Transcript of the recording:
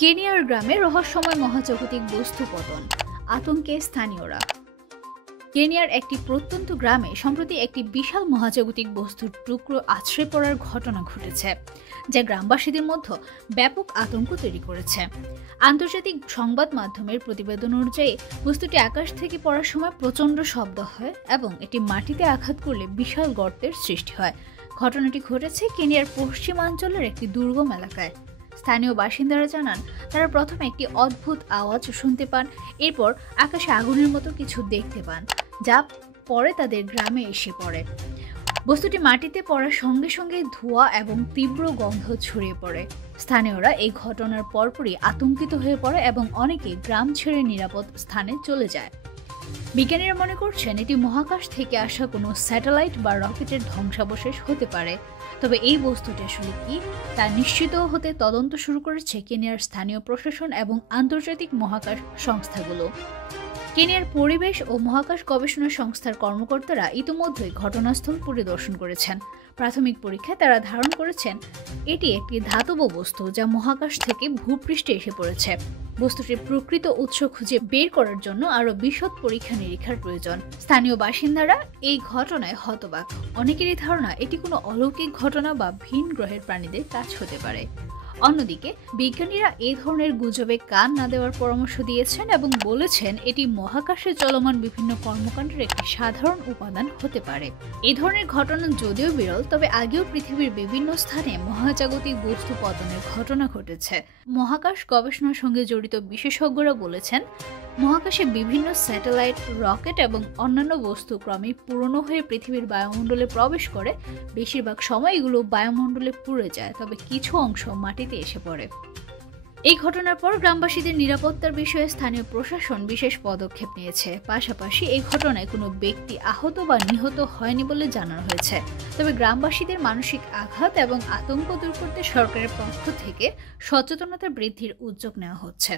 কেনিয়ার গ্রামে রহস্যময় মহাজাগতিক বস্তু পতন, আতঙ্কে স্থানীয়রা। কেনিয়ার একটি প্রত্যন্ত গ্রামে সম্প্রতি একটি বিশাল মহাজাগতিক বস্তুর টুকরো আছড়ে পড়ার ঘটনা ঘটেছে, যা গ্রামবাসীদের মধ্যে ব্যাপক আতঙ্ক তৈরি করেছে। আন্তর্জাতিক সংবাদ মাধ্যমের প্রতিবেদন অনুযায়ী বস্তুটি আকাশ থেকে পড়ার সময় প্রচণ্ড শব্দ হয় এবং এটি মাটিতে আঘাত করলে বিশাল গর্তের সৃষ্টি হয়। ঘটনাটি ঘটেছে কেনিয়ার পশ্চিমাঞ্চলের একটি দুর্গম এলাকায়। স্থানীয় বাসিন্দারা জানান, তারা প্রথমে একটি অদ্ভুত আওয়াজ শুনতে পান, এরপর আকাশে আগুনের মতো কিছু দেখতে পান, যা পরে তাদের গ্রামে এসে পড়ে। বস্তুটি মাটিতে পড়ার সঙ্গে সঙ্গে ধোঁয়া এবং তীব্র গন্ধ ছড়িয়ে পড়ে। স্থানীয়রা এই ঘটনার পরপরই আতঙ্কিত হয়ে পড়ে এবং অনেকে গ্রাম ছেড়ে নিরাপদ স্থানে চলে যায়। বিজ্ঞানীরা মনে করছেন এটি মহাকাশ থেকে আসা কোনো স্যাটেলাইট বা রকেটের ধ্বংসাবশেষ হতে পারে। তবে এই বস্তুটি আসলে কি তা নিশ্চিত হতে তদন্ত শুরু করেছে কেনিয়ার স্থানীয় প্রশাসন এবং আন্তর্জাতিক মহাকাশ সংস্থাগুলো। কেনিয়ার পরিবেশ ও মহাকাশ গবেষণা সংস্থার কর্মকর্তারা ইতিমধ্যেই ঘটনাস্থল পরিদর্শন করেছেন। প্রাথমিক পরীক্ষায় তারা ধারণ করেছেন এটি একটি ধাতব বস্তু যা মহাকাশ থেকে ভূপৃষ্ঠে এসে পড়েছে। বস্তুটির প্রকৃত উৎস খুঁজে বের করার জন্য আরও বিশদ পরীক্ষা নিরীক্ষার প্রয়োজন। স্থানীয় বাসিন্দারা এই ঘটনায় হতবাক। অনেকেরই ধারণা এটি কোনো অলৌকিক ঘটনা বা ভিন গ্রহের প্রাণীদের কাজ হতে পারে। অন্যদিকে বিজ্ঞানীরা এই ধরনের গুজবে কান না দেওয়ার পরামর্শ দিয়েছেন এবং বলেছেন এটি মহাকাশে চলমান বিভিন্ন কর্মকাণ্ডের একটি সাধারণ উপাদান হতে পারে। এই ধরনের ঘটনা যদিও বিরল, তবে আগেও পৃথিবীর বিভিন্ন স্থানে মহাজাগতিক বস্তু পতনের ঘটনা ঘটেছে। মহাকাশ গবেষণার সঙ্গে জড়িত বিশেষজ্ঞরা বলেছেন, মহাকাশে বিভিন্ন স্যাটেলাইট, রকেট এবং অন্যান্য বস্তু ক্রমেই পুরনো হয়ে পৃথিবীর বায়ুমণ্ডলে প্রবেশ করে। বেশিরভাগ সময় এগুলো বায়ুমণ্ডলে পুড়ে যায়, তবে কিছু অংশ মাটিতে এসে পড়ে। এই ঘটনার পর গ্রামবাসীদের নিরাপত্তার বিষয়ে স্থানীয় প্রশাসন বিশেষ পদক্ষেপ নিয়েছে। পাশাপাশি এই ঘটনায় কোনো ব্যক্তি আহত বা নিহত হয়নি বলে জানানো হয়েছে। তবে গ্রামবাসীদের মানসিক আঘাত এবং আতঙ্ক দূর করতে সরকারের পক্ষ থেকে সচেতনতা বৃদ্ধির উদ্যোগ নেওয়া হচ্ছে।